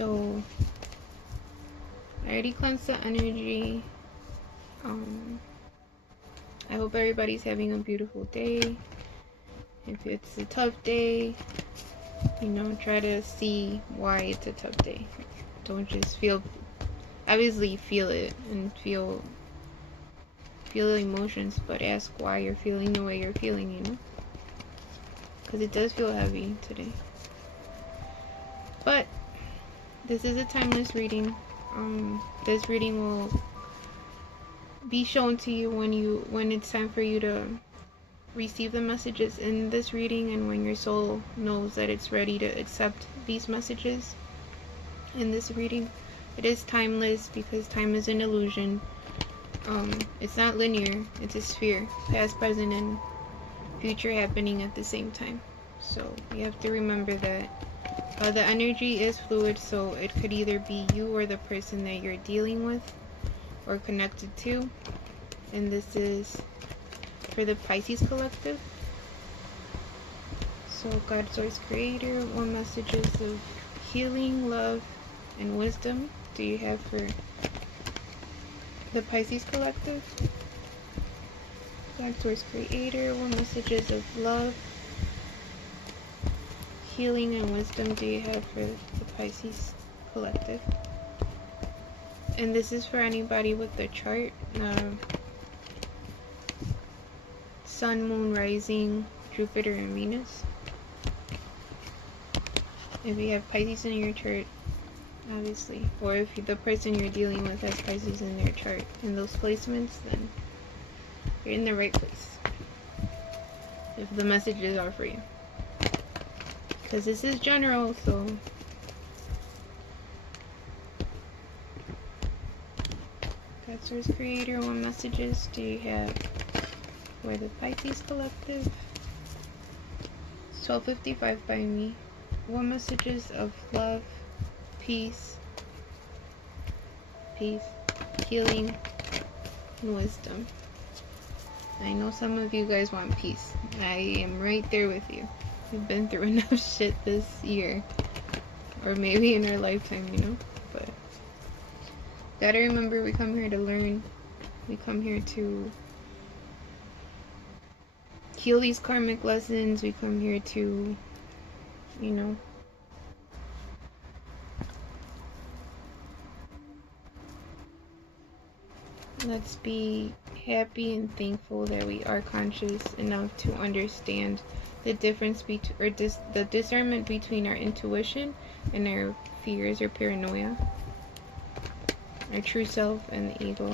So I already cleansed the energy. I hope everybody's having a beautiful day. If it's a tough day, you know, try to see why it's a tough day. Don't just obviously feel it and feel the emotions, but ask why you're feeling the way you're feeling, you know, because it does feel heavy today. But this is a timeless reading. This reading will be shown to you when it's time for you to receive the messages in this reading, and when your soul knows that it's ready to accept these messages in this reading. It is timeless because time is an illusion. It's not linear. It's a sphere, past, present, and future happening at the same time. So you have to remember that the energy is fluid, so it could either be you or the person that you're dealing with or connected to. And this is for the Pisces collective. So God, Source, Creator, what messages of healing, love, and wisdom do you have for the Pisces collective? God, Source, Creator, what messages of love, healing, and wisdom do you have for the Pisces collective? And this is for anybody with the chart. Sun, Moon, Rising, Jupiter, and Venus. If you have Pisces in your chart, obviously, or if the person you're dealing with has Pisces in their chart in those placements, then you're in the right place. If the messages are for you, because this is general, so God, Source, Creator, what messages do you have for the Pisces collective? 12:55 by me. What messages of love, peace, healing, and wisdom? I know some of you guys want peace. I am right there with you. We've been through enough shit this year, or maybe in our lifetime, you know. But gotta remember, we come here to learn. We come here to heal these karmic lessons. We come here to, you know, let's be happy and thankful that we are conscious enough to understand the difference between, or the discernment between our intuition and our fears or paranoia, our true self and the ego.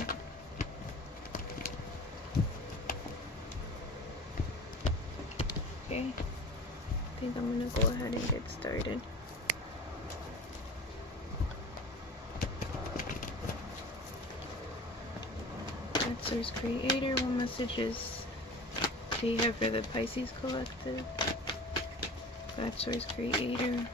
Okay, I think I'm gonna go ahead and get started. God, Source, Creator, what messages do you have for the Pisces collective? God, Source, Creator.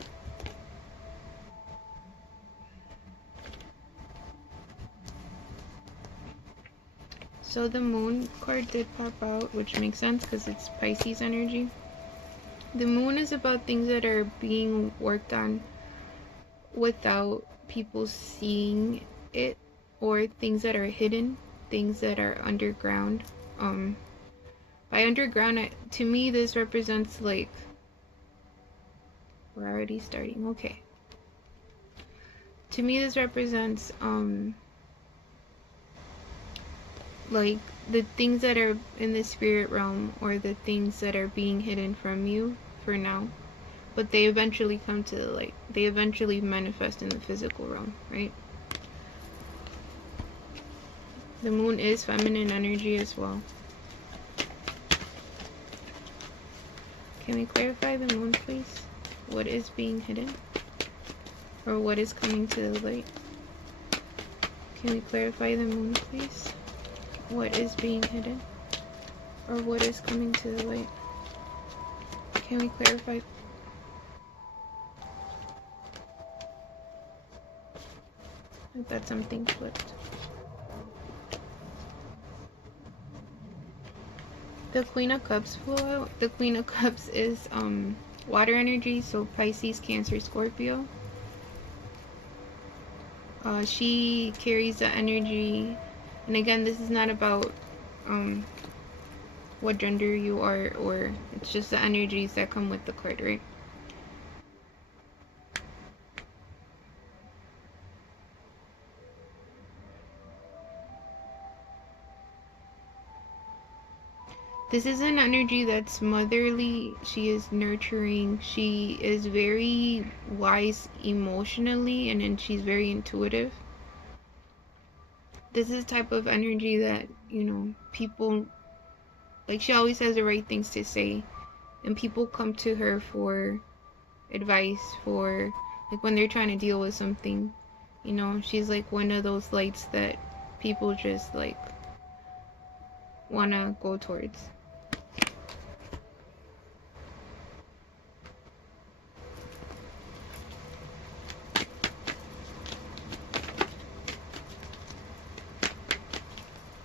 So the Moon card did pop out, which makes sense because it's Pisces energy. The Moon is about things that are being worked on without people seeing it, or things that are hidden, things that are underground. By underground, to me, this represents, like, we're already starting. Okay. To me, this represents, like, the things that are in the spirit realm, or the things that are being hidden from you for now, but they eventually come to the light. They eventually manifest in the physical realm, right? The Moon is feminine energy as well. Can we clarify the Moon, please? What is being hidden? Or what is coming to the light? Can we clarify the Moon, please? What is being hidden? Or what is coming to the light? Can we clarify? I thought something flipped. The Queen of Cups flew out. The Queen of Cups is water energy, so Pisces, Cancer, Scorpio. She carries the energy, and again, this is not about what gender you are, or it's just the energies that come with the card, right? This is an energy that's motherly. She is nurturing. She is very wise emotionally, and then she's very intuitive. This is the type of energy that, you know, people, like, she always has the right things to say, and people come to her for advice, for, like, when they're trying to deal with something. You know, she's like one of those lights that people just, like, want to go towards.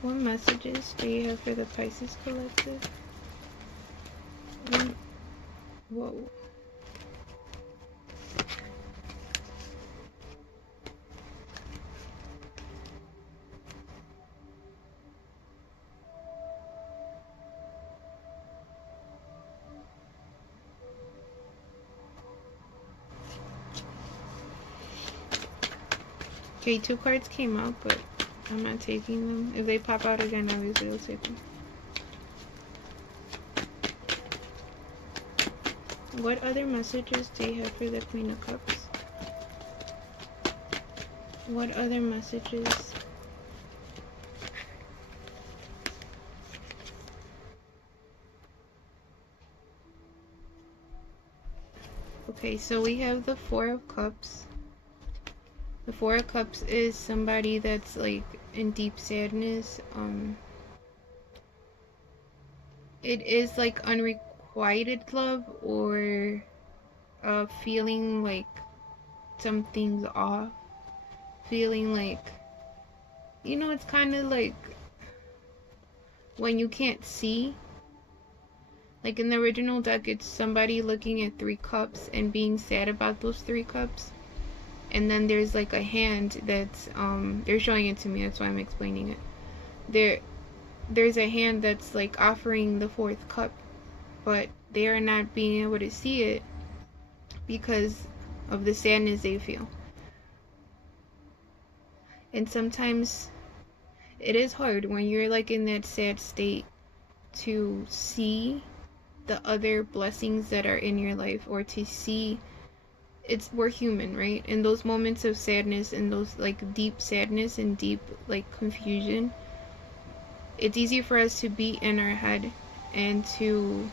What messages do you have for the Pisces collective? Whoa. Okay, 2 cards came out, but I'm not taking them. If they pop out again, obviously I'll take them. What other messages do you have for the Queen of Cups? What other messages? Okay, so we have the 4 of Cups. The 4 of Cups is somebody that's like in deep sadness. It is like unrequited love, or feeling like something's off. Feeling like, you know, it's kind of like when you can't see. Like in the original deck, it's somebody looking at 3 cups and being sad about those 3 cups. And then there's like a hand that's, they're showing it to me, that's why I'm explaining it. There's a hand that's like offering the 4th cup, but they are not being able to see it because of the sadness they feel. And sometimes it is hard when you're like in that sad state to see the other blessings that are in your life, or to see, we're human, right? In those moments of sadness, and those like deep sadness and deep like confusion, it's easy for us to be in our head and to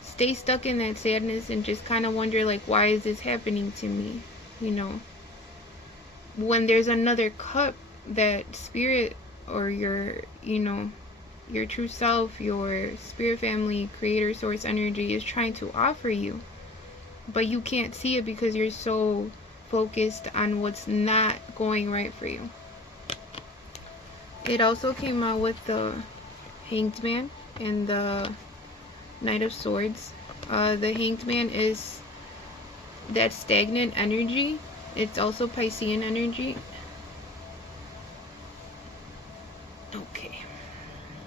stay stuck in that sadness and just kind of wonder like, why is this happening to me, you know, when there's another cup that spirit, or your, you know, your true self, your spirit family, creator, source energy is trying to offer you, but you can't see it because you're so focused on what's not going right for you. It also came out with the Hanged Man and the Knight of Swords. The Hanged Man is that stagnant energy. It's also Piscean energy. Okay.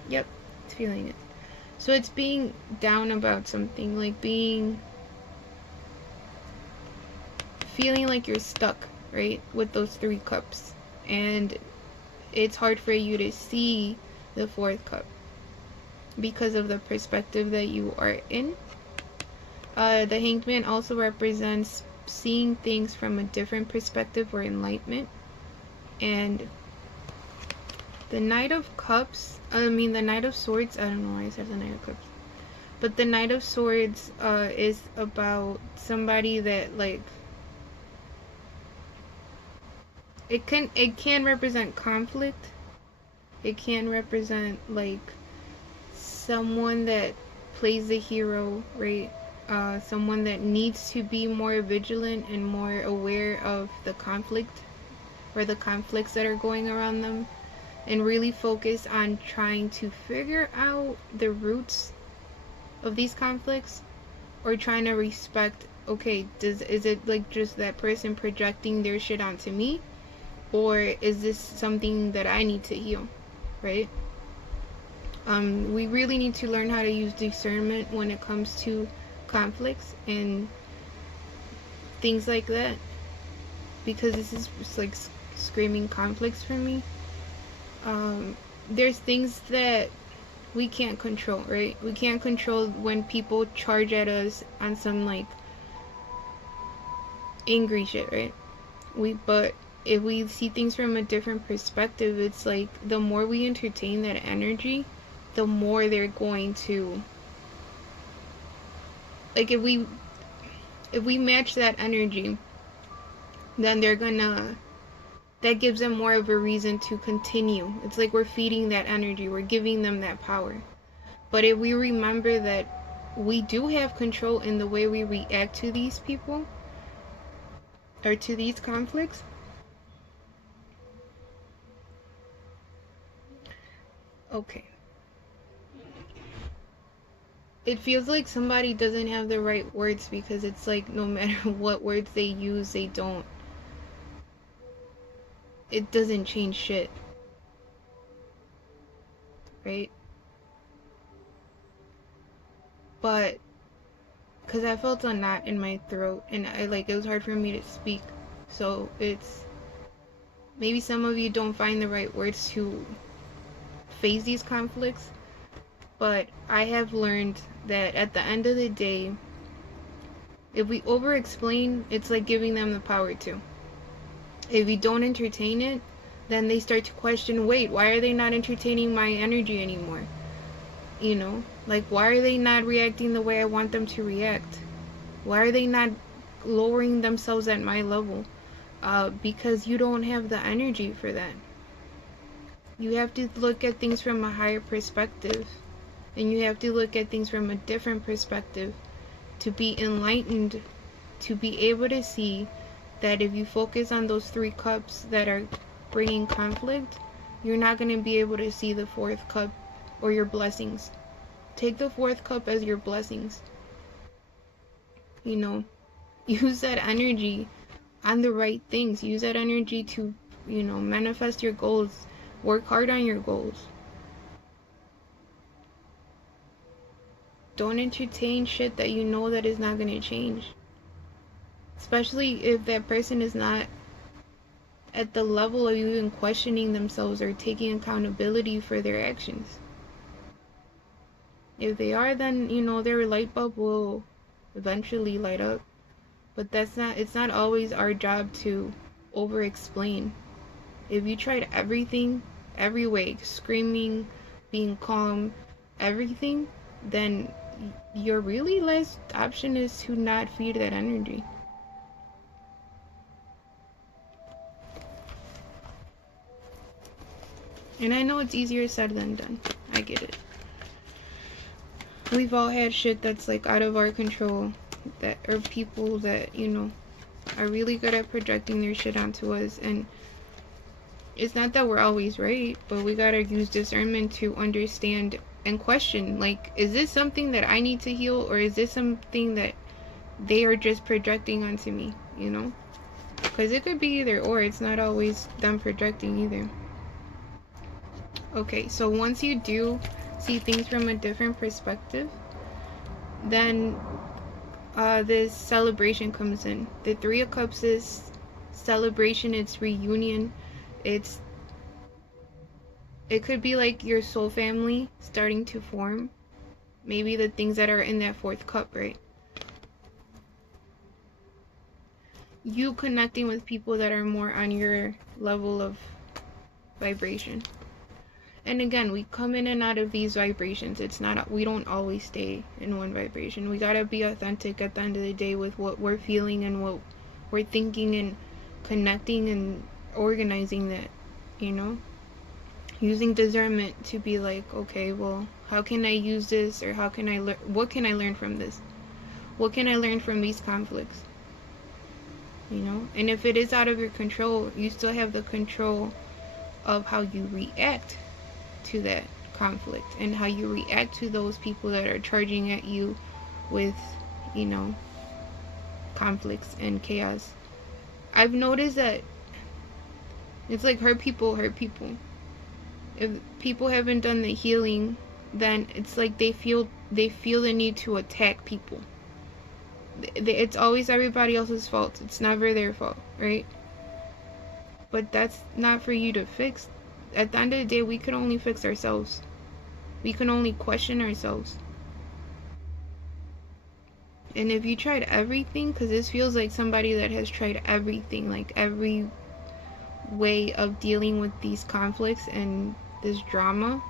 Yep, it's feeling it. So it's being down about something, like feeling like you're stuck, right, with those 3 cups, and it's hard for you to see the 4th cup because of the perspective that you are in. The Hanged Man also represents seeing things from a different perspective, or enlightenment. And the Knight of Cups, the Knight of Swords, I don't know why I said the Knight of Cups, but the Knight of Swords is about somebody that, like, it can represent conflict. It can represent like someone that plays the hero, right? Someone that needs to be more vigilant and more aware of the conflict, or the conflicts that are going around them, and really focus on trying to figure out the roots of these conflicts, or trying to respect okay, is it like just that person projecting their shit onto me, or is this something that I need to heal, right? We really need to learn how to use discernment when it comes to conflicts and things like that, because this is like screaming conflicts for me. There's things that we can't control, right? We can't control when people charge at us on some like angry shit, right? But if we see things from a different perspective, it's like the more we entertain that energy, the more they're going to, like, if we match that energy, then that gives them more of a reason to continue. It's like we're feeding that energy, we're giving them that power. But if we remember that we do have control in the way we react to these people or to these conflicts, okay. It feels like somebody doesn't have the right words, because it's like no matter what words they use, it doesn't change shit, right? But because I felt a knot in my throat, and it was hard for me to speak, so it's maybe some of you don't find the right words to face these conflicts, but I have learned that at the end of the day, if we over explain, it's like giving them the power to. If we don't entertain it, then they start to question, wait, why are they not entertaining my energy anymore? You know, like, why are they not reacting the way I want them to react? Why are they not lowering themselves at my level? Because you don't have the energy for that. You have to look at things from a higher perspective, and you have to look at things from a different perspective to be enlightened, to be able to see that if you focus on those 3 cups that are bringing conflict, you're not going to be able to see the 4th cup or your blessings. Take the 4th cup as your blessings. You know, use that energy on the right things. Use that energy to, manifest your goals. Work hard on your goals. Don't entertain shit that you know that is not going to change. Especially if that person is not at the level of even questioning themselves or taking accountability for their actions. If they are, then, their light bulb will eventually light up. But it's not always our job to over explain. If you tried everything, every way, screaming, being calm, everything, then your really last option is to not feed that energy. And I know it's easier said than done. I get it. We've all had shit that's like out of our control, that are people that, are really good at projecting their shit onto us. And it's not that we're always right, but we gotta use discernment to understand and question, like, is this something that I need to heal, or is this something that they are just projecting onto me, Because it could be either or. It's not always them projecting either. Okay, so once you do see things from a different perspective, then this celebration comes in. The 3 of Cups is celebration, it's reunion, it could be like your soul family starting to form. Maybe the things that are in that 4th cup, right? You connecting with people that are more on your level of vibration. And again, we come in and out of these vibrations. We don't always stay in one vibration. We gotta be authentic at the end of the day with what we're feeling and what we're thinking, and connecting and organizing that, using discernment to be like, okay, well, how can I use this, or what can I learn from this? What can I learn from these conflicts? And if it is out of your control, you still have the control of how you react to that conflict, and how you react to those people that are charging at you with, conflicts and chaos. I've noticed that it's like hurt people hurt people. If people haven't done the healing, then it's like they feel the need to attack people. It's always everybody else's fault. It's never their fault, right? But that's not for you to fix. At the end of the day, we can only fix ourselves. We can only question ourselves. And if you tried everything, because this feels like somebody that has tried everything, like every way of dealing with these conflicts and this drama.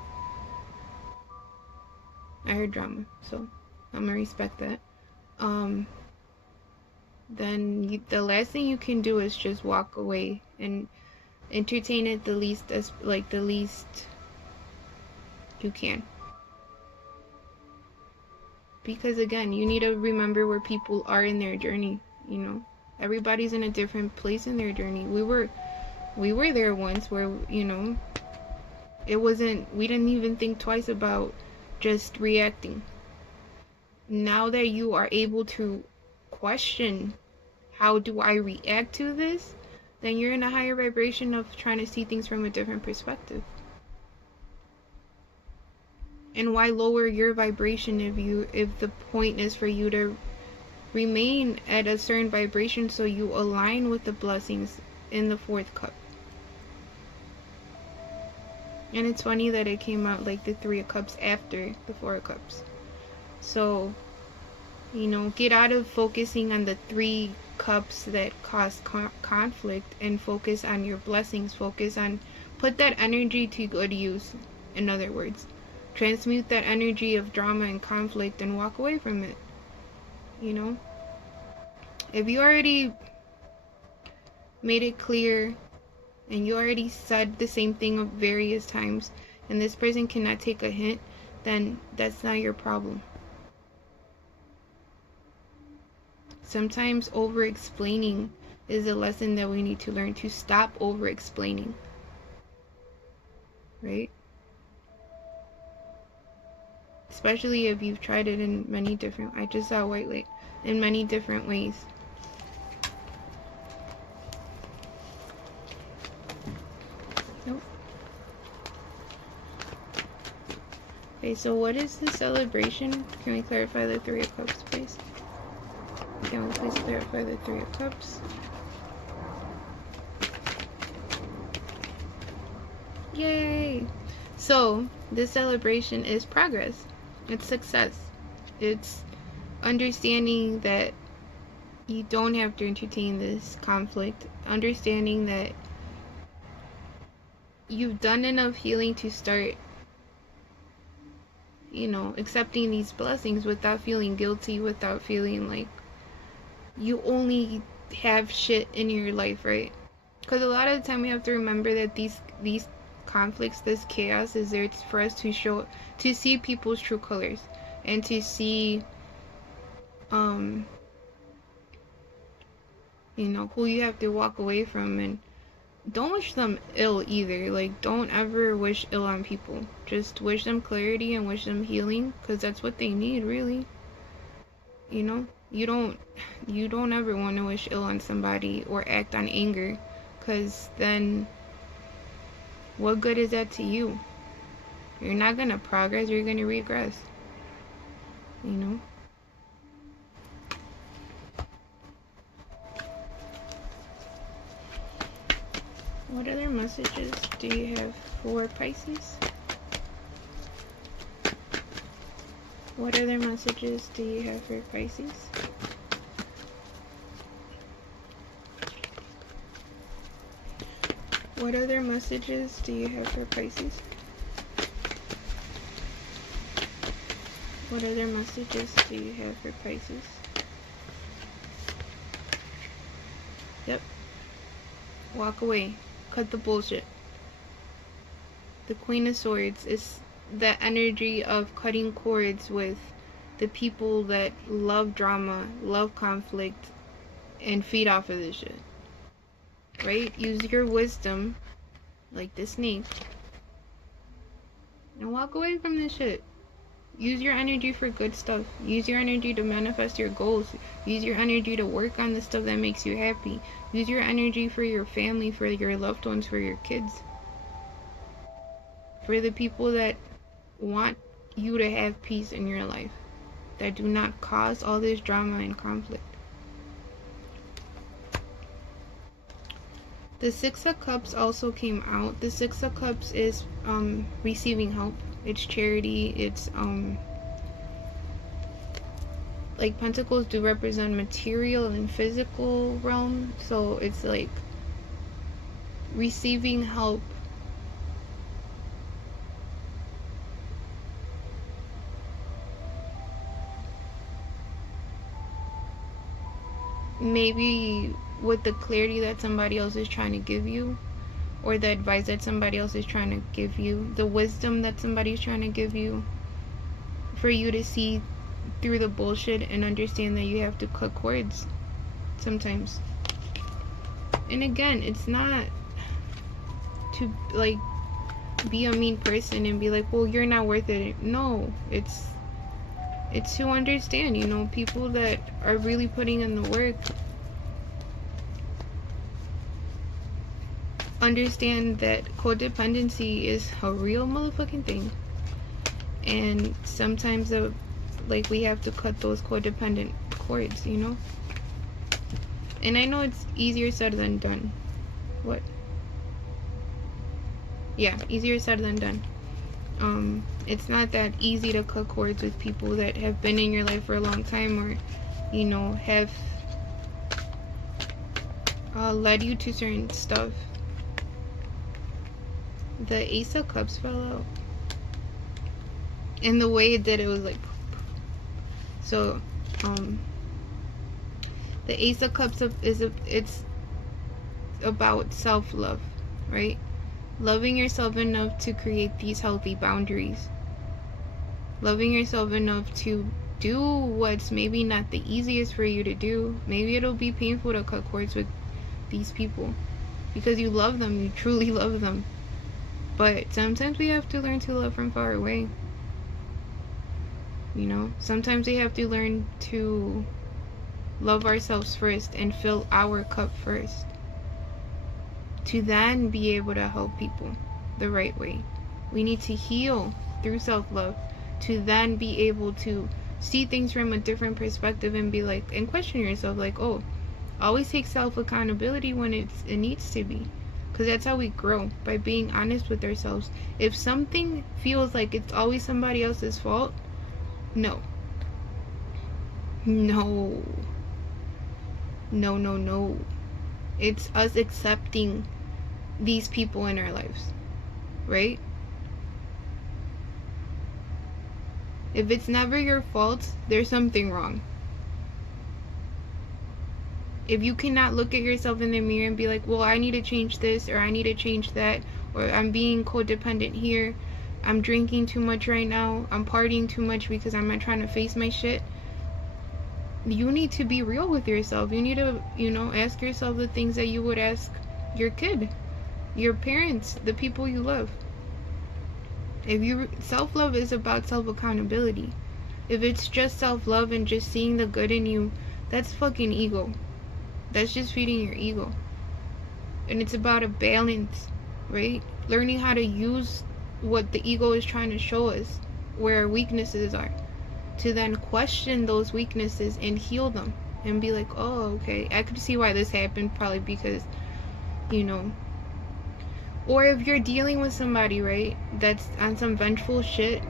I heard drama, so I'm gonna respect that. Then the last thing you can do is just walk away and entertain it the least you can. Because again, you need to remember where people are in their journey. You know, everybody's in a different place in their journey. We were there once where, you know, we didn't even think twice about just reacting. Now that you are able to question, how do I react to this? Then you're in a higher vibration of trying to see things from a different perspective. And why lower your vibration if the point is for you to remain at a certain vibration so you align with the blessings in the 4th cup? And it's funny that it came out like the 3 of cups after the 4 of cups. So, you know, get out of focusing on the 3 cups that cause conflict and focus on your blessings. Put that energy to good use. In other words, transmute that energy of drama and conflict and walk away from it. You know, if you already made it clear and you already said the same thing various times and this person cannot take a hint, then that's not your problem. Sometimes over-explaining is a lesson that we need to learn, to stop over-explaining. Right? Especially if you've tried it in many different... I just saw white light. In many different ways. Nope. Okay, so what is the celebration? Can we clarify the 3 of Cups, please? Can we please clarify the 3 of Cups? Yay! So, this celebration is progress. It's success. It's understanding that you don't have to entertain this conflict. Understanding that you've done enough healing to start, you know, accepting these blessings without feeling guilty, without feeling like you only have shit in your life, right? Because a lot of the time we have to remember that these conflicts, this chaos is there for us to see people's true colors and to see you know, who you have to walk away from. And don't wish them ill either. Like, don't ever wish ill on people. Just wish them clarity and wish them healing, because that's what they need, really. You know, you don't ever want to wish ill on somebody or act on anger, because then what good is that to you? You're not gonna progress, you're gonna regress. You know? What other messages do you have for Pisces? What other messages do you have for Pisces? What other messages do you have for Pisces? What other messages do you have for Pisces? Yep. Walk away. Cut the bullshit. The Queen of Swords is that energy of cutting cords with the people that love drama, love conflict, and feed off of this shit. Right? Use your wisdom, like the snake, and walk away from this shit. Use your energy for good stuff. Use your energy to manifest your goals. Use your energy to work on the stuff that makes you happy. Use your energy for your family, for your loved ones, for your kids. For the people that want you to have peace in your life. That do not cause all this drama and conflict. The Six of Cups also came out. The Six of Cups is receiving help. It's charity. It's like Pentacles do represent material and physical realm, so it's like receiving help. Maybe with the clarity that somebody else is trying to give you, or the advice that somebody else is trying to give you, the wisdom that somebody's trying to give you, for you to see through the bullshit and understand that you have to cut cords sometimes. And again, it's not to like be a mean person and be like, well, you're not worth it. No, it's to understand, you know, people that are really putting in the work understand that codependency is a real motherfucking thing, and sometimes like we have to cut those codependent cords, you know. And I know it's easier said than done. What? Yeah, easier said than done. It's not that easy to cut cords with people that have been in your life for a long time, or you know, have led you to certain stuff. The Ace of Cups fell out, and the way it did, it was like, so the Ace of Cups it's about self-love, right? Loving yourself enough to create these healthy boundaries. Loving yourself enough to do what's maybe not the easiest for you to do. Maybe it'll be painful to cut cords with these people because you love them, you truly love them. But sometimes we have to learn to love from far away. You know, sometimes we have to learn to love ourselves first and fill our cup first, to then be able to help people the right way. We need to heal through self-love to then be able to see things from a different perspective and be like, and question yourself like, oh, always take self-accountability when it needs to be, because that's how we grow, by being honest with ourselves. If something feels like it's always somebody else's fault, no, it's us accepting these people in our lives, right? If it's never your fault, there's something wrong. If you cannot look at yourself in the mirror and be like, well, I need to change this, or I need to change that, or I'm being codependent here, I'm drinking too much right now, I'm partying too much because I'm not trying to face my shit. You need to be real with yourself. You need to, you know, ask yourself the things that you would ask your kid, your parents, the people you love. If you, self-love is about self-accountability. If it's just self-love and just seeing the good in you, that's fucking ego. That's just feeding your ego. And it's about a balance, right? Learning how to use what the ego is trying to show us, where our weaknesses are, to then question those weaknesses and heal them and be like, oh, okay, I could see why this happened, probably because, you know. Or if you're dealing with somebody, right, that's on some vengeful shit,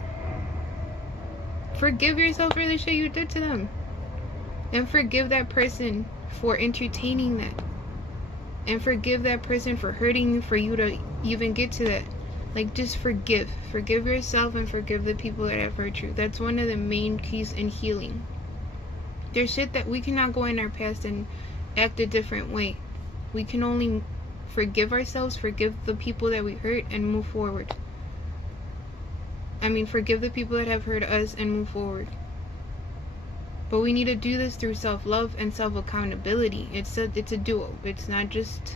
forgive yourself for the shit you did to them, and forgive that person for entertaining that, and forgive that person for hurting you, for you to even get to that. Like, just forgive yourself and forgive the people that have hurt you. That's one of the main keys in healing. There's shit that we cannot go in our past and act a different way. We can only forgive ourselves, forgive the people that we hurt, and move forward. I mean, forgive the people that have hurt us and move forward. But we need to do this through self-love and self-accountability. It's a duo. It's not just,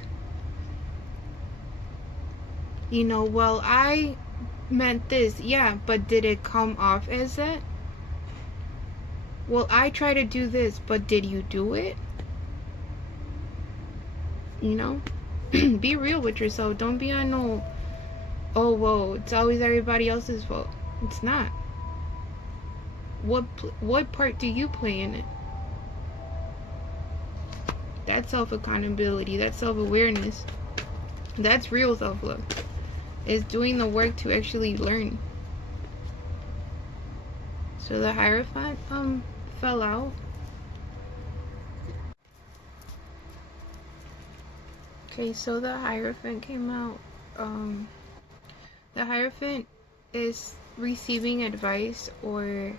you know, well, I meant this. Yeah, but did it come off as that? Well, I try to do this, but did you do it? You know? Be real with yourself. Don't be on no, oh, whoa, it's always everybody else's fault. It's not. What part do you play in it? That's self-accountability. That's self-awareness. That's real self-love. Is doing the work to actually learn. So the Hierophant fell out. Okay, so the Hierophant came out. The Hierophant is receiving advice or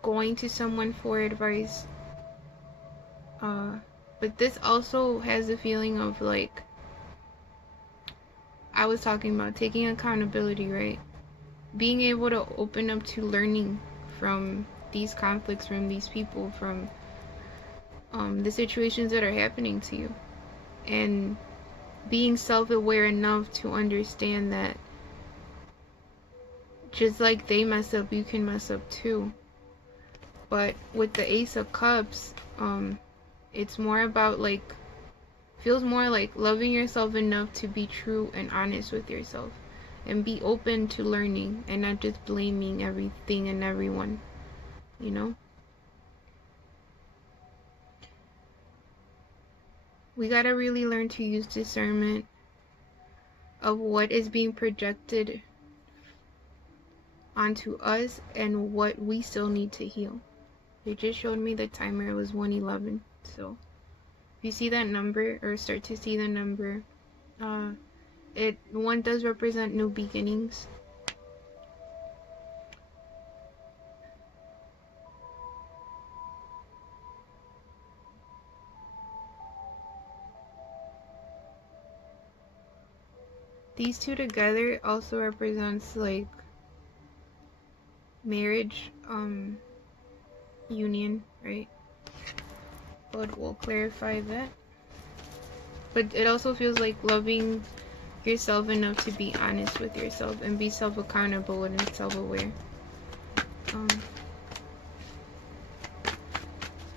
going to someone for advice. But this also has a feeling of like, I was talking about taking accountability, right? Being able to open up to learning from these conflicts, from these people, from the situations that are happening to you. And being self-aware enough to understand that just like they mess up, you can mess up too. But with the Ace of Cups, it's more about like, feels more like loving yourself enough to be true and honest with yourself. And be open to learning and not just blaming everything and everyone, you know? We gotta really learn to use discernment of what is being projected onto us and what we still need to heal. It just showed me the timer. It was 111. So if you see that number or start to see the number, one does represent new beginnings. These two together also represents like marriage, union, right? But we'll clarify that. But it also feels like loving yourself enough to be honest with yourself and be self-accountable and self-aware.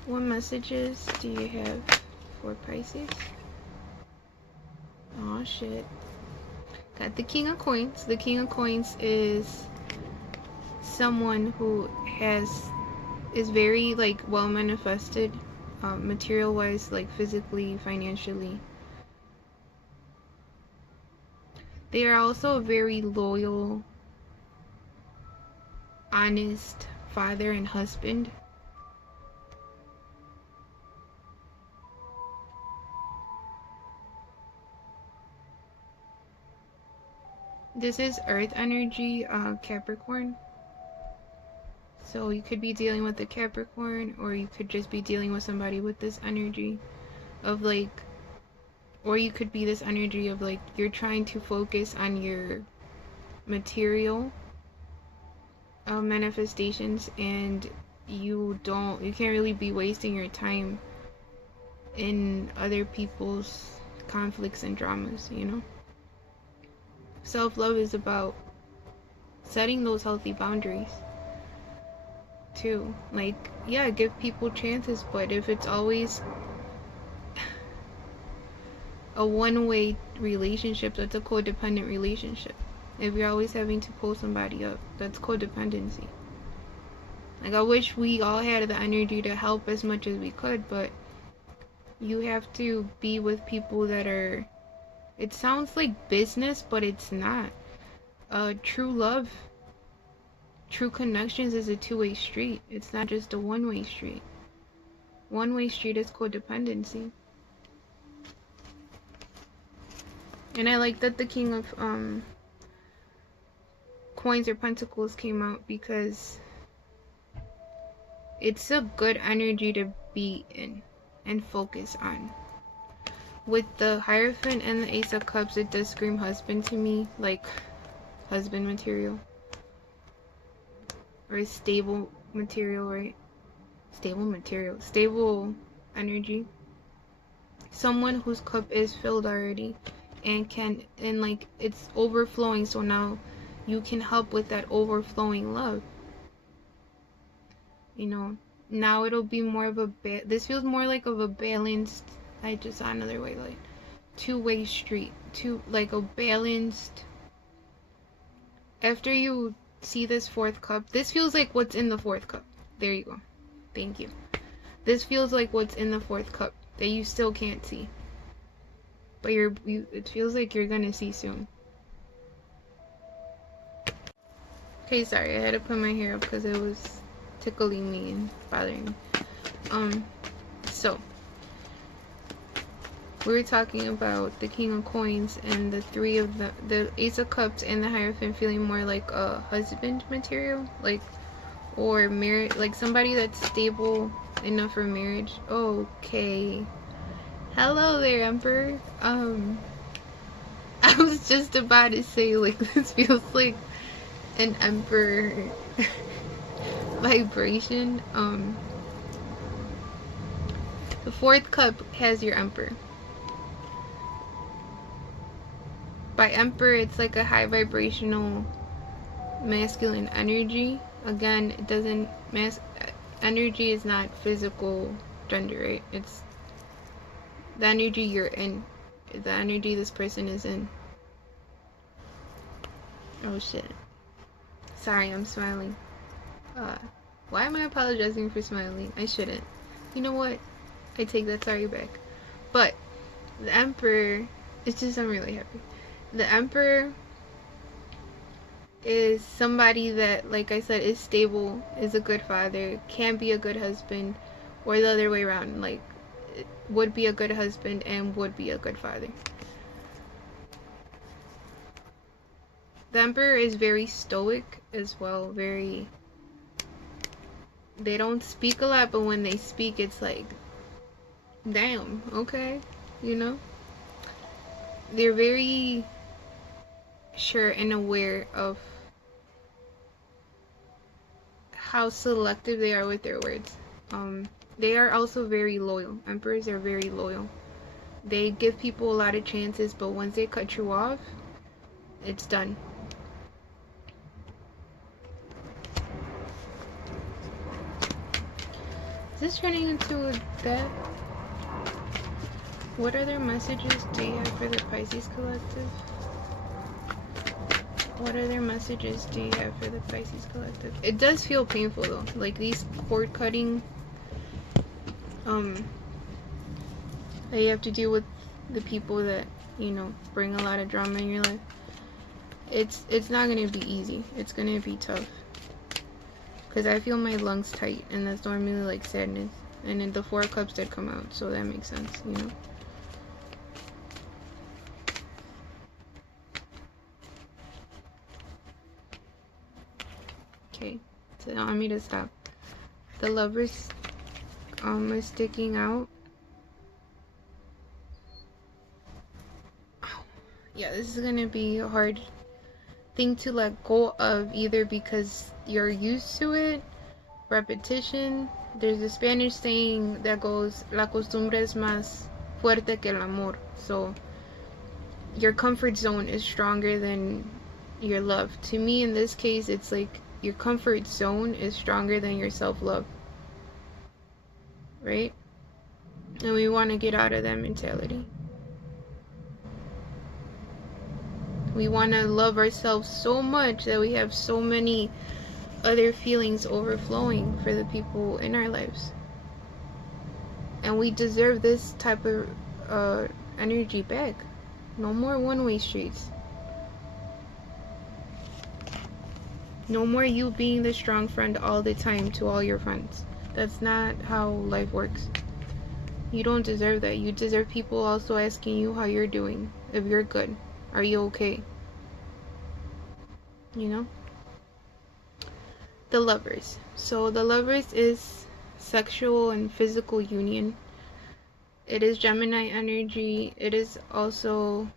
What messages do you have for Pisces? Oh shit. Got the King of Coins. The King of Coins is someone who is very like well manifested, material wise, like physically, financially. They are also a very loyal, honest father and husband. This is earth energy, Capricorn. So you could be dealing with a Capricorn, or you could just be dealing with somebody with this energy of like, or you could be this energy of like, you're trying to focus on your material manifestations, and you can't really be wasting your time in other people's conflicts and dramas, you know? Self-love is about setting those healthy boundaries too. Like, yeah, give people chances, but if it's always a one-way relationship, that's a codependent relationship. If you're always having to pull somebody up, that's codependency. Like, I wish we all had the energy to help as much as we could, but you have to be with people that are, it sounds like business, but it's not. True love, true connections is a two-way street. It's not just a one-way street. One-way street is codependency. And I like that the King of Coins or Pentacles came out, because it's a good energy to be in and focus on. With the Hierophant and the Ace of Cups, it does scream husband to me, like husband material. Or stable material, right? Stable material. Stable energy. Someone whose cup is filled already. and like it's overflowing, so now you can help with that overflowing love. You know, now it'll be more of a this feels more like of a balanced, I just saw another way, like two-way street, like a balanced. After you see this fourth cup, this feels like what's in the fourth cup. There you go. Thank you. This feels like what's in the fourth cup that you still can't see, but it feels like you're gonna see soon. Okay, sorry, I had to put my hair up because it was tickling me and bothering me. So we were talking about the King of Coins and the three of the Ace of Cups and the Hierophant feeling more like a husband material, like, or marriage, like somebody that's stable enough for marriage. Okay. Hello there, Emperor. I was just about to say, like, this feels like an Emperor vibration. The fourth cup has your Emperor. By Emperor, it's like a high vibrational masculine energy. Again, it doesn't energy is not physical gender, right? It's the energy you're in, the energy this person is in. Oh shit. Sorry, I'm smiling. Why am I apologizing for smiling? I shouldn't. You know what? I take that sorry back. But the Emperor, it's just, I'm really happy. The Emperor is somebody that, like I said, is stable, is a good father, can be a good husband, or the other way around, like would be a good husband and would be a good father. The Emperor is very stoic as well, they don't speak a lot, but when they speak, it's like, damn, okay, you know? They're very sure and aware of how selective they are with their words. They are also very loyal. Emperors are very loyal. They give people a lot of chances, but once they cut you off, it's done. Is this turning into a death? What other messages do you have for the Pisces collective? What other messages do you have for the Pisces collective? It does feel painful though. Like these cord cutting, that you have to deal with the people that, you know, bring a lot of drama in your life. It's not gonna be easy. It's gonna be tough. Cause I feel my lungs tight, and that's normally like sadness. And then the 4 cups did come out, so that makes sense, you know. Okay, so I want me to stop. The Lovers is sticking out. Yeah, this is gonna be a hard thing to let go of, either because you're used to it, repetition. There's a Spanish saying that goes, la costumbre es más fuerte que el amor. So your comfort zone is stronger than your love. To me, in this case, it's like your comfort zone is stronger than your self-love, right? And we want to get out of that mentality. We want to love ourselves so much that we have so many other feelings overflowing for the people in our lives. And we deserve this type of energy back. No more one-way streets. No more you being the strong friend all the time to all your friends. That's not how life works. You don't deserve that. You deserve people also asking you how you're doing. If you're good. Are you okay? You know? The Lovers. So the Lovers is sexual and physical union. It is Gemini energy. It is also,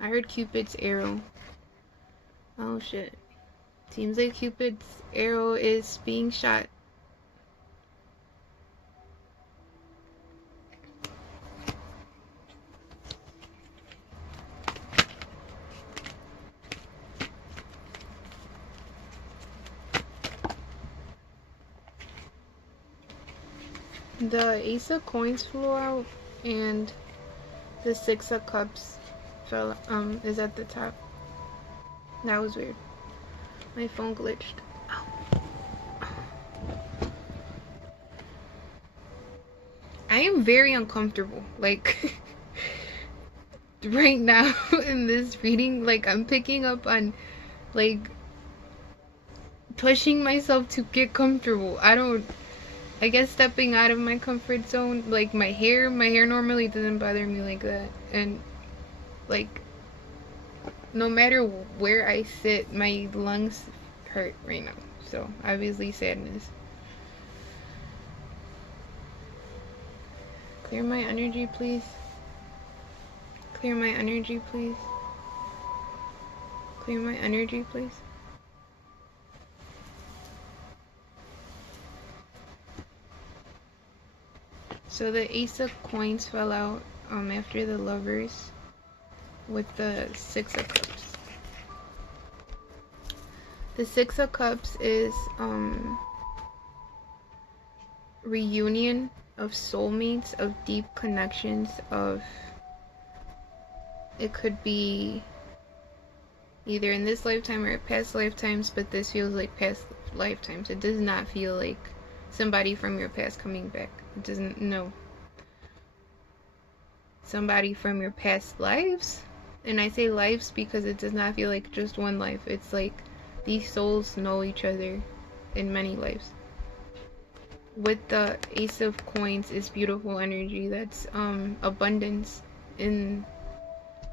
I heard Cupid's arrow. Oh shit. Seems like Cupid's arrow is being shot. The Ace of Coins flew out, and the Six of Cups fell is at the top. That was weird. My phone glitched. I am very uncomfortable. Like right now in this reading, like I'm picking up on like pushing myself to get comfortable. I guess stepping out of my comfort zone. Like my hair normally doesn't bother me like that, and like no matter where I sit, my lungs hurt right now. So obviously sadness. Clear my energy, please. Clear my energy, please. Clear my energy, please. So the Ace of Coins fell out after the Lovers with the Six of Cups. The Six of Cups is reunion of soulmates, of deep connections, of it could be either in this lifetime or past lifetimes, but this feels like past lifetimes. It does not feel like somebody from your past coming back. It doesn't, no. Somebody from your past lives, and I say lives because it does not feel like just one life. It's like these souls know each other in many lives. With the Ace of Coins is beautiful energy. That's abundance in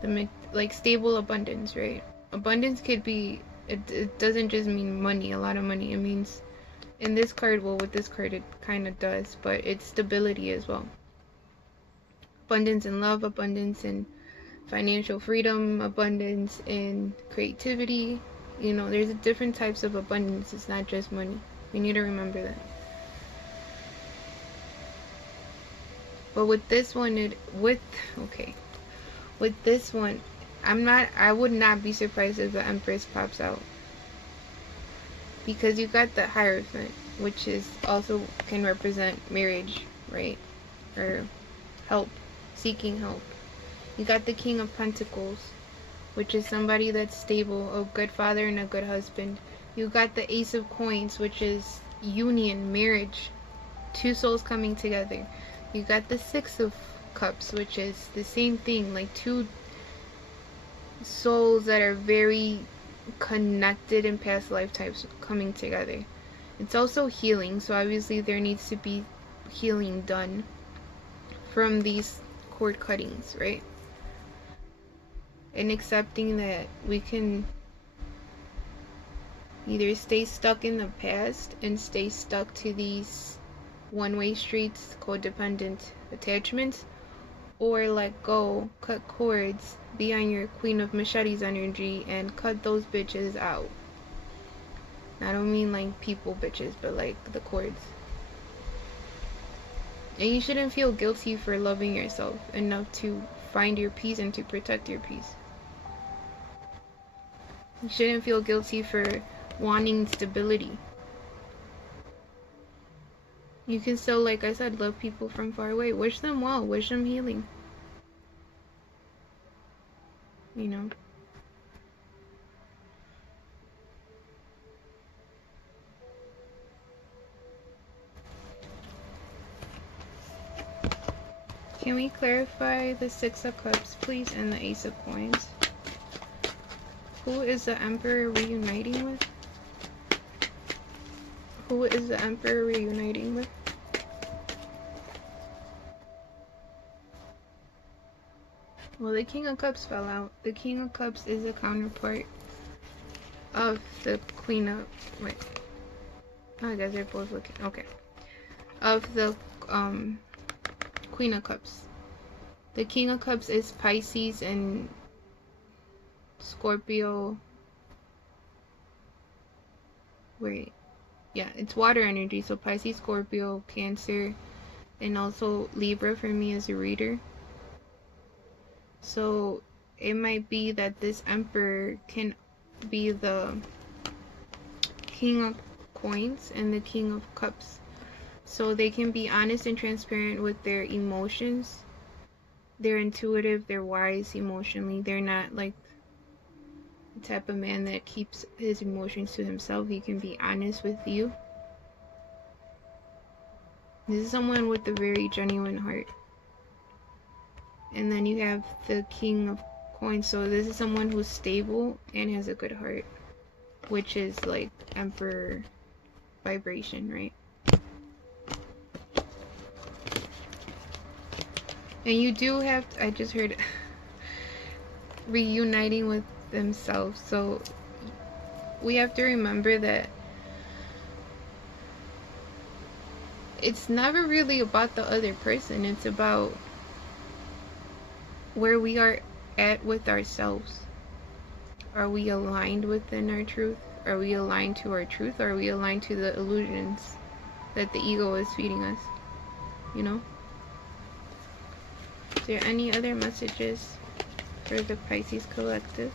the like stable abundance, right? Abundance could be, it doesn't just mean money, a lot of money. It means in this card, well, with this card it kind of does, but it's stability as well. Abundance in love, abundance in financial freedom, abundance in creativity. You know, there's different types of abundance. It's not just money. We need to remember that. But with this one, with this one, I would not be surprised if the Empress pops out. Because you got the Hierophant, which is also can represent marriage, right? Or help, seeking help. You got the King of Pentacles, which is somebody that's stable, a good father and a good husband. You got the Ace of Coins, which is union, marriage, two souls coming together. You got the Six of Cups, which is the same thing, like two souls that are very connected in past lifetimes coming together. It's also healing, so obviously there needs to be healing done from these cord cuttings, right? And accepting that we can either stay stuck in the past and stay stuck to these one-way streets, codependent attachments, or let go, cut cords, be on your Queen of Machetes energy and cut those bitches out. I don't mean like people bitches, but like the cords. And you shouldn't feel guilty for loving yourself enough to find your peace and to protect your peace. You shouldn't feel guilty for wanting stability. You can still, like I said, love people from far away. Wish them well. Wish them healing. You know? Can we clarify the Six of Cups, please, and the Ace of Coins? Who is the Emperor reuniting with? Who is the Emperor reuniting with? Well, the King of Cups fell out. The King of Cups is a counterpart of the Queen of... Wait. I guess they're both looking... Okay. Of the Queen of Cups. The King of Cups is Pisces and Scorpio. Wait. Yeah, it's water energy. So Pisces, Scorpio, Cancer, and also Libra for me as a reader. So it might be that this Emperor can be the King of Coins and the King of Cups. So they can be honest and transparent with their emotions. They're intuitive, they're wise emotionally. They're not like the type of man that keeps his emotions to himself. He can be honest with you. This is someone with a very genuine heart. And then you have the King of Coins. So this is someone who's stable and has a good heart, which is like Emperor vibration, right? And you do have to, I just heard reuniting with themselves. So we have to remember that it's never really about the other person. It's about where we are at with ourselves. Are we aligned within our truth? Are we aligned to our truth? Are we aligned to the illusions that the ego is feeding us? You know? Is there any other messages for the Pisces collective?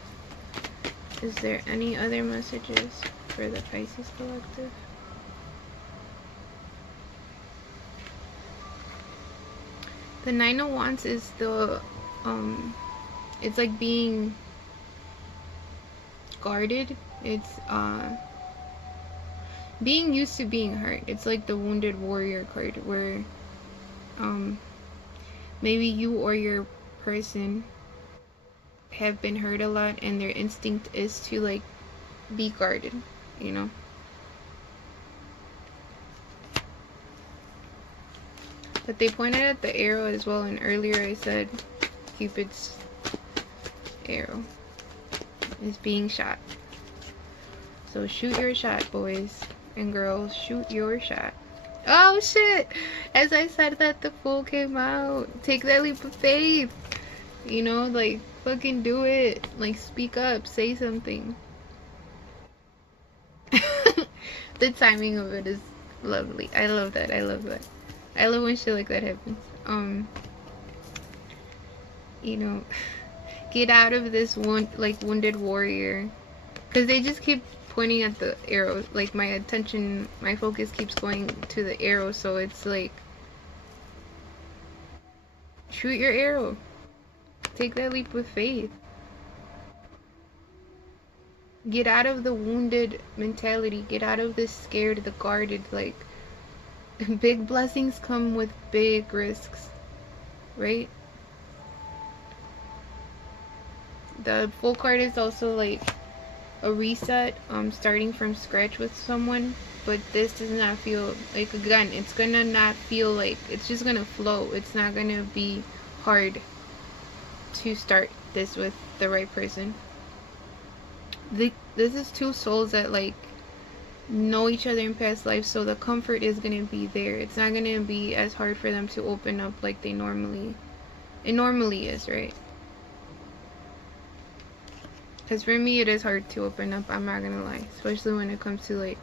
Is there any other messages for the Pisces collective? The Nine of Wands is the it's like being guarded. It's being used to being hurt. It's like the wounded warrior card, where maybe you or your person have been hurt a lot and their instinct is to like be guarded, you know? But they pointed at the arrow as well, and earlier I said Cupid's arrow is being shot. So shoot your shot, boys and girls. Shoot your shot. Oh shit! As I said that, the Fool came out. Take that leap of faith. You know, like, fucking do it. Like, speak up. Say something. The timing of it is lovely. I love that. I love that. I love when shit like that happens. You know, get out of this wounded warrior, because they just keep pointing at the arrow. Like, my attention, my focus keeps going to the arrow, so it's like, shoot your arrow. Take that leap of faith. Get out of the wounded mentality. Get out of this scared, the guarded. Like, big blessings come with big risks, right? The Fool card is also like a reset, starting from scratch with someone, but this does not feel like, again, it's gonna not feel like, it's just gonna flow. It's not gonna be hard to start this with the right person. This is two souls that like know each other in past lives, so the comfort is gonna be there. It's not gonna be as hard for them to open up like it normally is, right? Because for me, it is hard to open up, I'm not gonna lie. Especially when it comes to like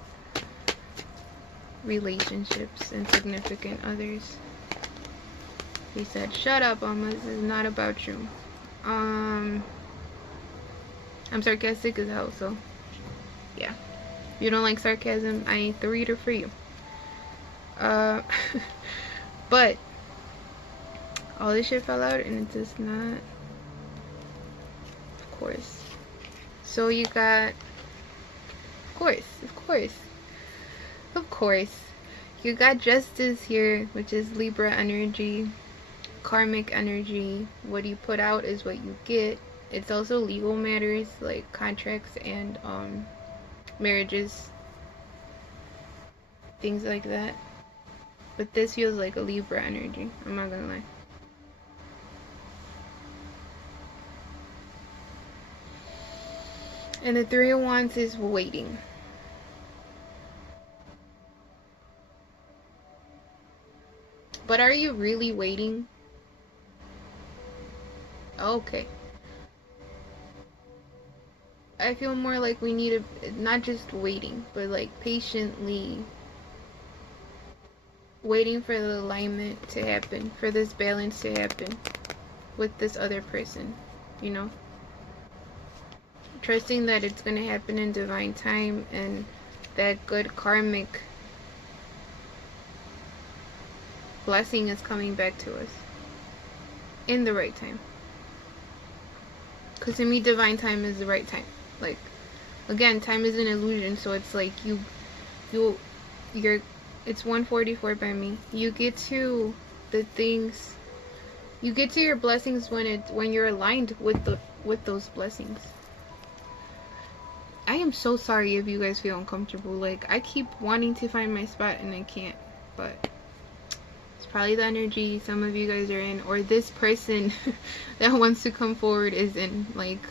relationships and significant others. He said, shut up, Alma, this is not about you. I'm sarcastic as hell, so yeah. If you don't like sarcasm, I ain't the reader for you. But all this shit fell out and it does not, of course. So you got, of course, you got Justice here, which is Libra energy, karmic energy. What you put out is what you get. It's also legal matters like contracts and marriages, things like that. But this feels like a Libra energy, I'm not gonna lie. And the Three of Wands is waiting. But are you really waiting? Okay. I feel more like we need not just waiting, but like patiently waiting for the alignment to happen, for this balance to happen with this other person, you know? Trusting that it's going to happen in divine time, and that good karmic blessing is coming back to us in the right time. Because to me, divine time is the right time. Like, again, time is an illusion, so it's like you're it's 1:44 by me. You get to the things, you get to your blessings when you're aligned with those blessings. I am so sorry if you guys feel uncomfortable. Like, I keep wanting to find my spot and I can't, but it's probably the energy some of you guys are in, or this person that wants to come forward is in. Like,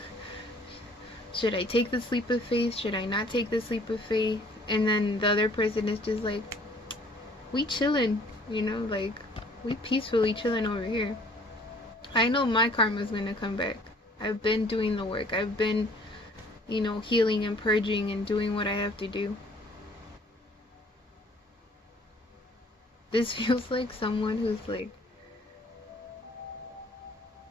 should I take this leap of faith? Should I not take this leap of faith? And then the other person is just like, we chilling, you know, like, we peacefully chilling over here. I know my karma's gonna come back. I've been doing the work. I've been, you know, healing and purging and doing what I have to do. This feels like someone who's like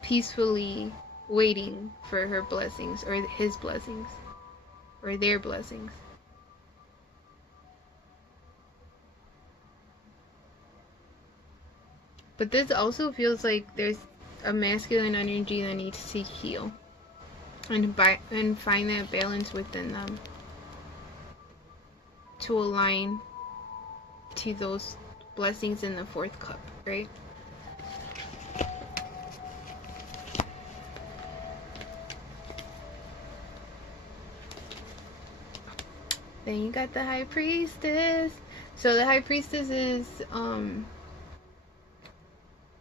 peacefully waiting for her blessings, or his blessings, or their blessings. But this also feels like there's a masculine energy that needs to heal and find that balance within them to align to those blessings in the fourth cup, right? Then you got the High Priestess. So the High Priestess is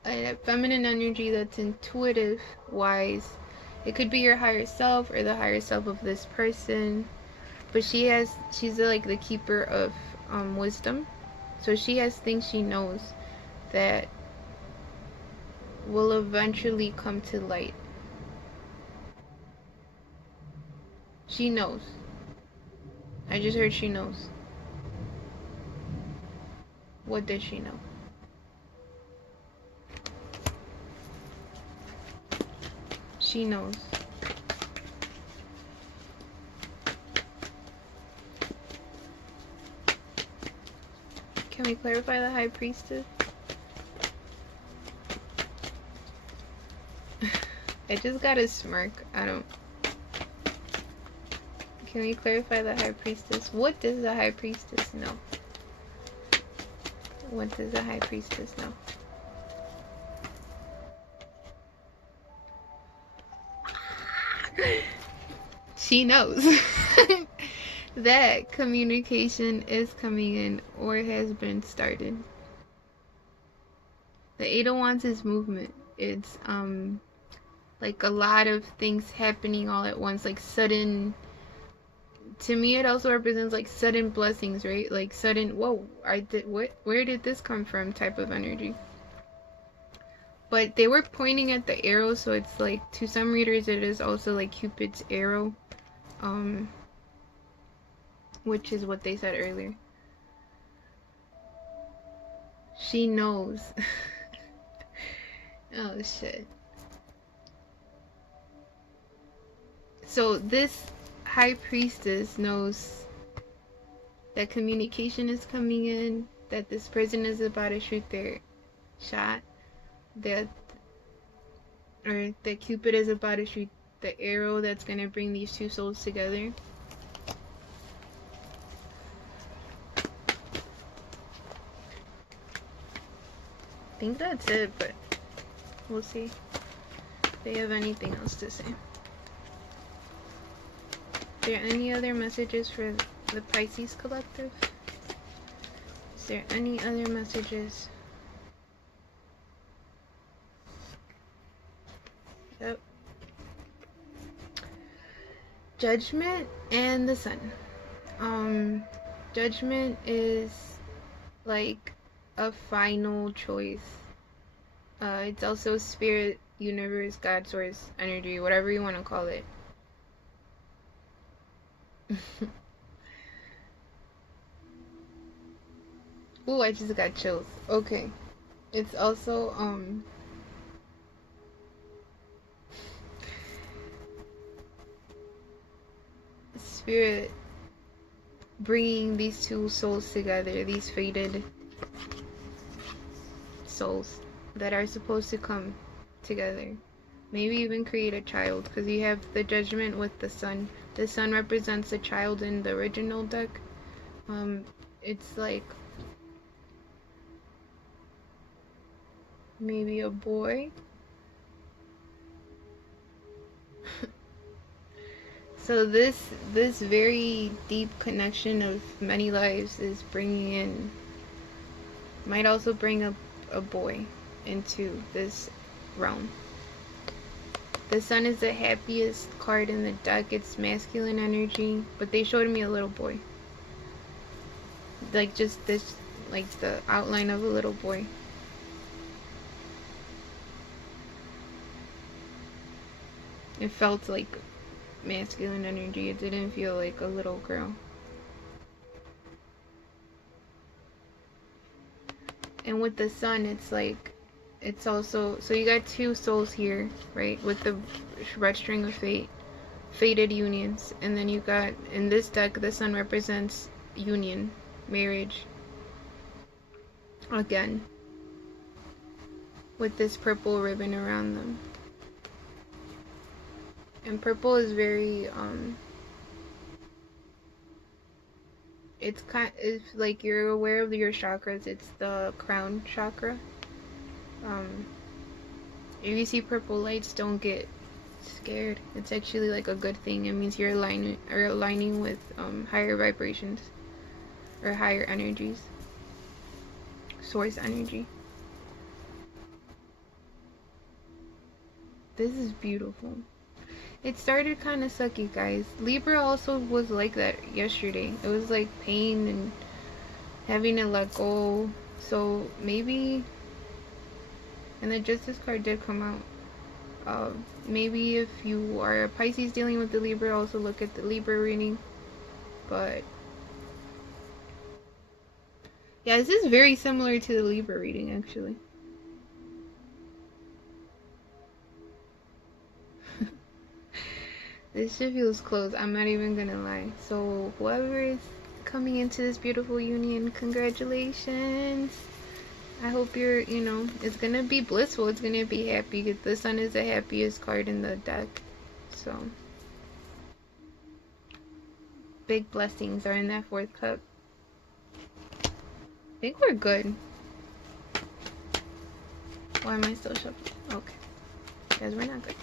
a feminine energy that's intuitive, wise. It could be your higher self or the higher self of this person, but she's like the keeper of wisdom. So she has things she knows that will eventually come to light. She knows. I just heard she knows. What does she know? She knows. Can we clarify the High Priestess? I just got a smirk. I don't... Can we clarify the High Priestess? What does the High Priestess know? What does the High Priestess know? She knows that communication is coming in or has been started. The Eight of Wands is movement. It's like a lot of things happening all at once, like sudden. To me, it also represents like sudden blessings, right? Like sudden, whoa, where did this come from type of energy. But they were pointing at the arrow, so it's like, to some readers it is also like Cupid's arrow, which is what they said earlier. She knows. Oh shit. So this High Priestess knows that communication is coming in, that this person is about to shoot their shot, that Cupid is about to shoot the arrow that's gonna bring these two souls together. I think that's it, but we'll see if they have anything else to say. Are there any other messages for the Pisces collective? Is there any other messages? Yep. Judgment and the Sun. Judgment is like a final choice. It's also spirit, universe, God, source, energy, whatever you want to call it. Ooh, I just got chills. Okay. It's also spirit bringing these two souls together, these fated souls that are supposed to come together. Maybe even create a child, because you have the Judgment with the Sun. The Sun represents a child in the original deck. It's like maybe a boy. So this very deep connection of many lives is bringing in, might also bring a boy into this realm. The Sun is the happiest card in the deck. It's masculine energy, but they showed me a little boy. Like just this, like the outline of a little boy. It felt like masculine energy. It didn't feel like a little girl. And with the Sun, it's like, it's also, so you got two souls here, right? With the red string of fate, fated unions. And then you got, in this deck, the Sun represents union, marriage. Again, with this purple ribbon around them. And purple is very, it's like you're aware of your chakras. It's the crown chakra. If you see purple lights, don't get scared. It's actually like a good thing. It means you're aligning with higher vibrations or higher energies, source energy. This is beautiful. It started kind of sucky, guys. Libra also was like that yesterday. It was like pain and having to let go. So maybe, and the Justice card did come out. Maybe if you are a Pisces dealing with the Libra, also look at the Libra reading. But yeah, this is very similar to the Libra reading, actually. This shit feels close. I'm not even gonna lie. So whoever is coming into this beautiful union, congratulations. I hope you're, you know, it's gonna be blissful. It's gonna be happy. The Sun is the happiest card in the deck. So big blessings are in that fourth cup. I think we're good. Why am I still shuffling? Okay. Guys, we're not good.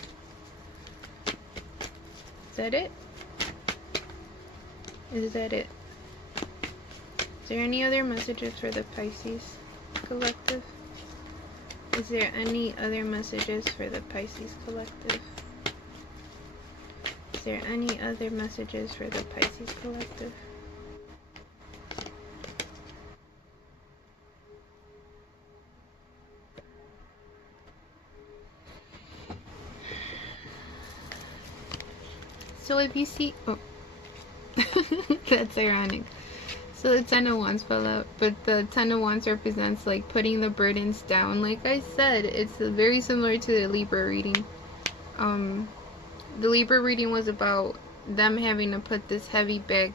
Is that it? Is that it? Is there any other messages for the Pisces collective? Is there any other messages for the Pisces collective? Is there any other messages for the Pisces collective? So if you see, oh, that's ironic. So the Ten of Wands fell out, but the Ten of Wands represents like putting the burdens down. Like I said, it's very similar to the Libra reading. The Libra reading was about them having to put this heavy bag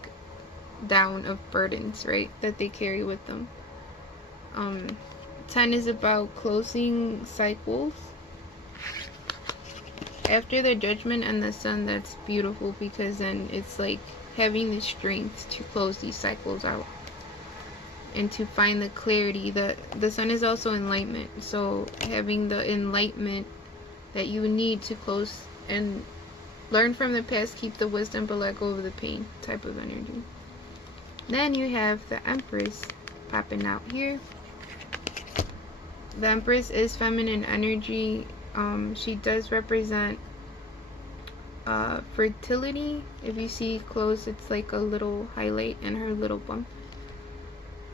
down of burdens, right, that they carry with them. 10 is about closing cycles. After the Judgment and the Sun, that's beautiful, because then it's like having the strength to close these cycles out and to find the clarity. The Sun is also enlightenment, so having the enlightenment that you need to close and learn from the past, keep the wisdom, but let go of the pain type of energy. Then you have the Empress popping out here. The Empress is feminine energy. She does represent fertility. If you see close, it's like a little highlight in her little bump.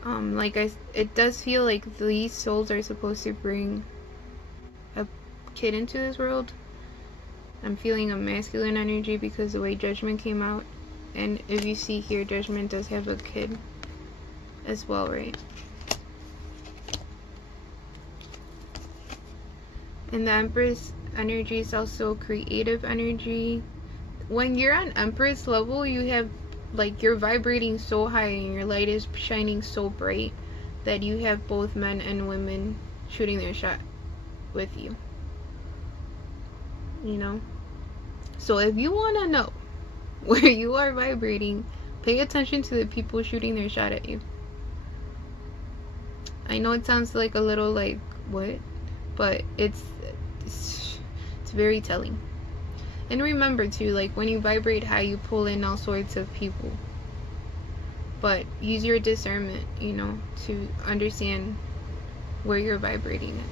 It does feel like these souls are supposed to bring a kid into this world. I'm feeling a masculine energy because the way Judgment came out. And if you see here, Judgment does have a kid as well, right? And the Empress energy is also creative energy. When you're on Empress level, you have, like, you're vibrating so high and your light is shining so bright that you have both men and women shooting their shot with you, you know. So if you want to know where you are vibrating, pay attention to the people shooting their shot at you. I know it sounds like a little like what, but it's very telling. And remember too, like when you vibrate high, you pull in all sorts of people. But use your discernment, you know, to understand where you're vibrating at.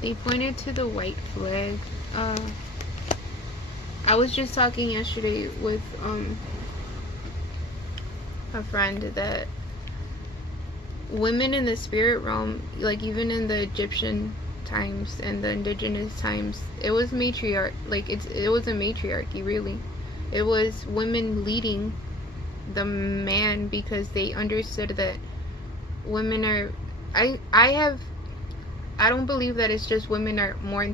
They pointed to the white flag. I was just talking yesterday with a friend that women in the spirit realm, like even in the Egyptian times and the indigenous times, it was matriarch, like it was a matriarchy, really. It was women leading the man because they understood that women are, I don't believe that it's just women are more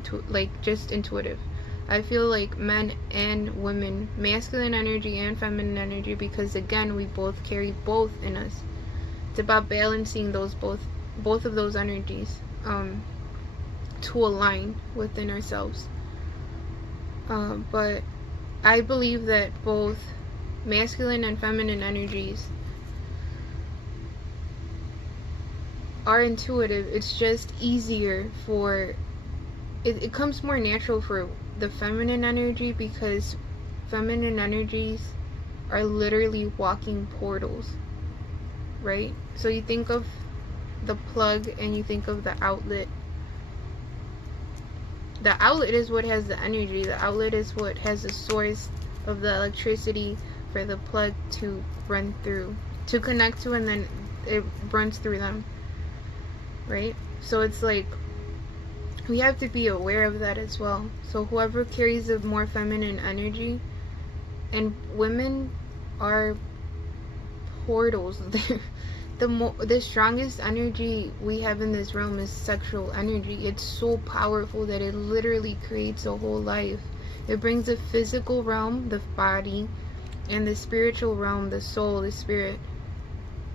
just intuitive. I feel like men and women, masculine energy and feminine energy, because again, we both carry both in us. It's about balancing those both of those energies to align within ourselves. But I believe that both masculine and feminine energies are intuitive. It's just easier for it comes more natural for the feminine energy, because feminine energies are literally walking portals, right? So you think of the plug and you think of the outlet. The outlet is what has the energy. The outlet is what has the source of the electricity for the plug to run through, to connect to, and then it runs through them, right? So it's like we have to be aware of that as well. So whoever carries a more feminine energy, and women are portals. The strongest energy we have in this realm is sexual energy. It's so powerful that it literally creates a whole life. It brings the physical realm, the body, and the spiritual realm, the soul, the spirit,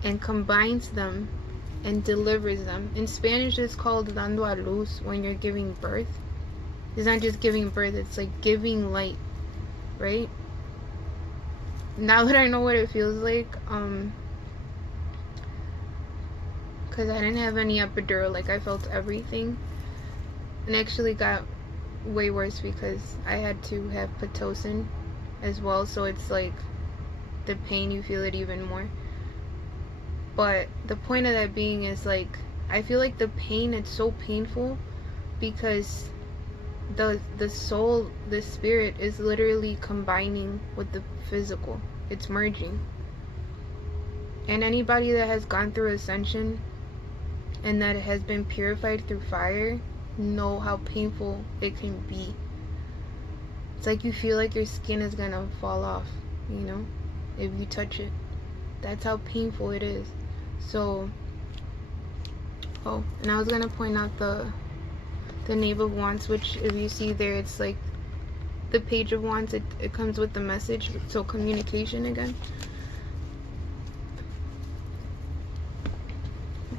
and combines them and delivers them. In Spanish, it's called dando a luz, when you're giving birth. It's not just giving birth, it's like giving light, right? Now that I know what it feels like, because I didn't have any epidural, like I felt everything. And actually got way worse because I had to have Pitocin as well, so it's like the pain, you feel it even more. But the point of that being is, like, I feel like the pain, it's so painful because the soul, the spirit is literally combining with the physical. It's merging. And anybody that has gone through ascension and that it has been purified through fire know how painful it can be. It's like you feel like your skin is gonna fall off, you know, if you touch it. That's how painful it is. So, oh, and I was gonna point out the Knave of Wands, which if you see there, it's like the Page of Wands. It comes with the message, so communication again.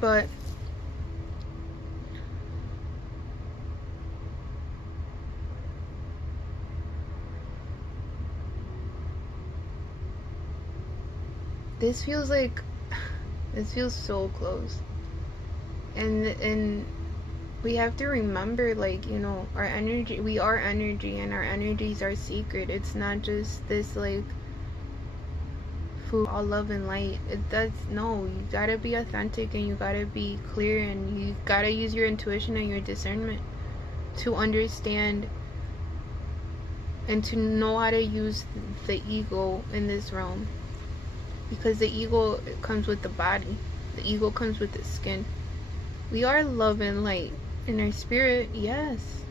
But this feels so close, and we have to remember, like, you know, our energy, we are energy, and our energies are secret. It's not just this like food, all love and light. No, you gotta be authentic, and you gotta be clear, and you gotta use your intuition and your discernment to understand and to know how to use the ego in this realm. Because the ego comes with the body. The ego comes with the skin. We are love and light in our spirit, yes.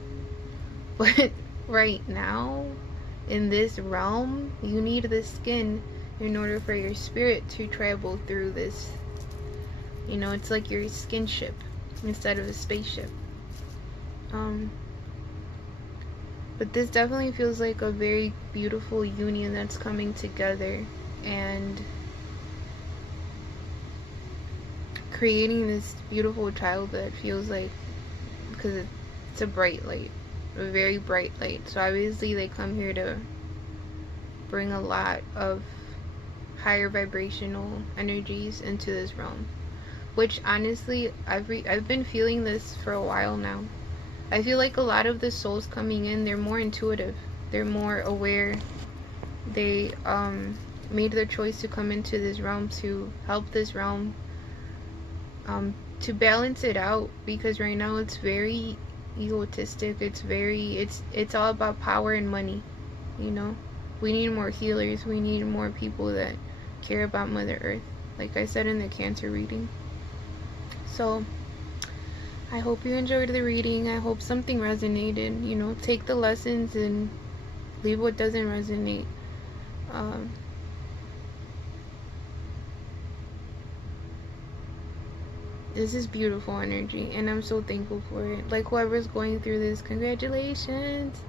But right now, in this realm, you need the skin in order for your spirit to travel through this. You know, it's like your skinship instead of a spaceship. But this definitely feels like a very beautiful union that's coming together. And creating this beautiful child that feels like, because it's a bright light, a very bright light. So obviously they come here to bring a lot of higher vibrational energies into this realm, which honestly I've been feeling this for a while now. I feel like a lot of the souls coming in, they're more intuitive, they're more aware. They made the choice to come into this realm to help this realm, to balance it out, because right now it's very egotistic. It's all about power and money, you know. We need more healers. We need more people that care about Mother Earth, like I said in the Cancer reading. So I hope you enjoyed the reading. I hope something resonated. You know, take the lessons and leave what doesn't resonate. This is beautiful energy, and I'm so thankful for it. Like, whoever's going through this, congratulations,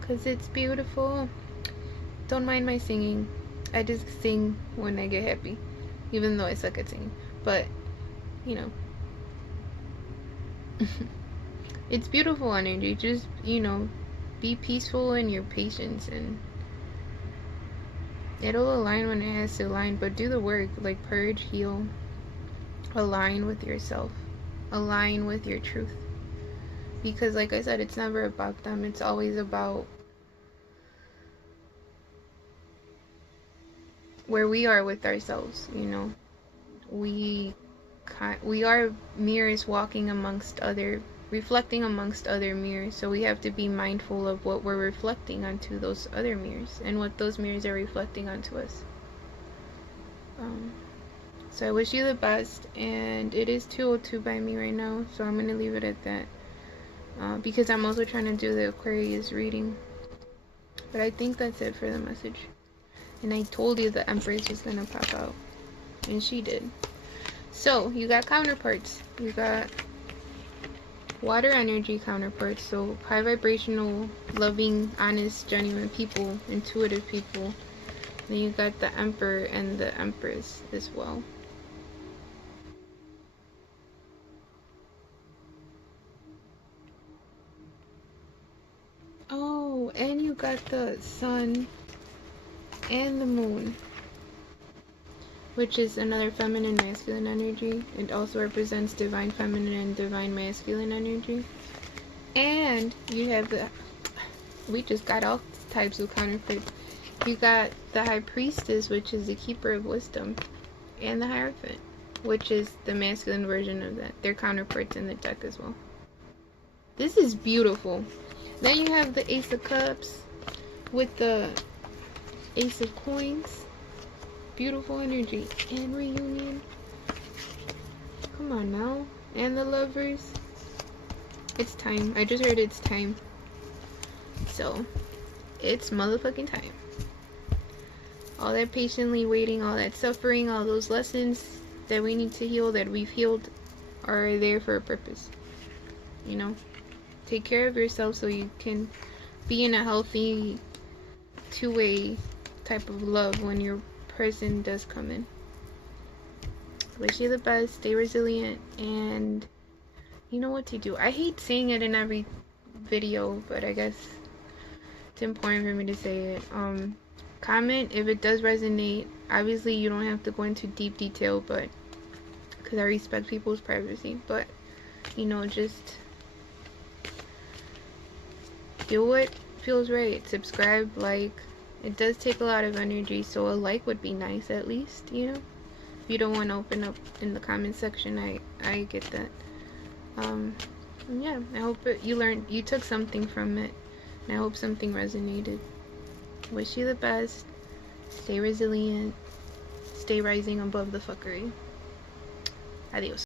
because it's beautiful. Don't mind my singing. I just sing when I get happy, even though I suck at singing. But, you know, it's beautiful energy. Just, you know, be peaceful in your patience, and it'll align when it has to align. But do the work, like purge, heal, align with yourself, align with your truth. Because like I said, it's never about them. It's always about where we are with ourselves, you know. We are mirrors walking amongst other, reflecting amongst other mirrors. So we have to be mindful of what we're reflecting onto those other mirrors, and what those mirrors are reflecting onto us. So I wish you the best, and it is 2:02 by me right now, so I'm gonna leave it at that, because I'm also trying to do the Aquarius reading. But I think that's it for the message. And I told you the Empress was gonna pop out, and she did. So you got counterparts. You got water energy counterparts, so high vibrational, loving, honest, genuine people, intuitive people. Then you got the Emperor and the Empress as well. Oh, and you got the Sun and the Moon, which is another feminine masculine energy. It also represents divine feminine and divine masculine energy. And you have the, we just got all types of counterparts. You got the High Priestess, which is the keeper of wisdom, and the Hierophant, which is the masculine version of that. They're counterparts in the deck as well. This is beautiful. Then you have the Ace of Cups with the Ace of Coins. Beautiful energy. And reunion. Come on now. And the Lovers. It's time. I just heard it's time. So, it's motherfucking time. All that patiently waiting, all that suffering, all those lessons that we need to heal, that we've healed, are there for a purpose. You know? Take care of yourself so you can be in a healthy two-way type of love when your person does come in. Wish you the best, stay resilient, and you know what to do. I hate saying it in every video, but I guess it's important for me to say it. Comment if it does resonate. Obviously you don't have to go into deep detail, but because I respect people's privacy, but you know, just do what feels right. Subscribe, like. It does take a lot of energy, so a like would be nice at least, you know. If you don't want to open up in the comment section, I get that. Yeah, I hope you took something from it, and I hope something resonated. Wish you the best. Stay resilient. Stay rising above the fuckery. Adios.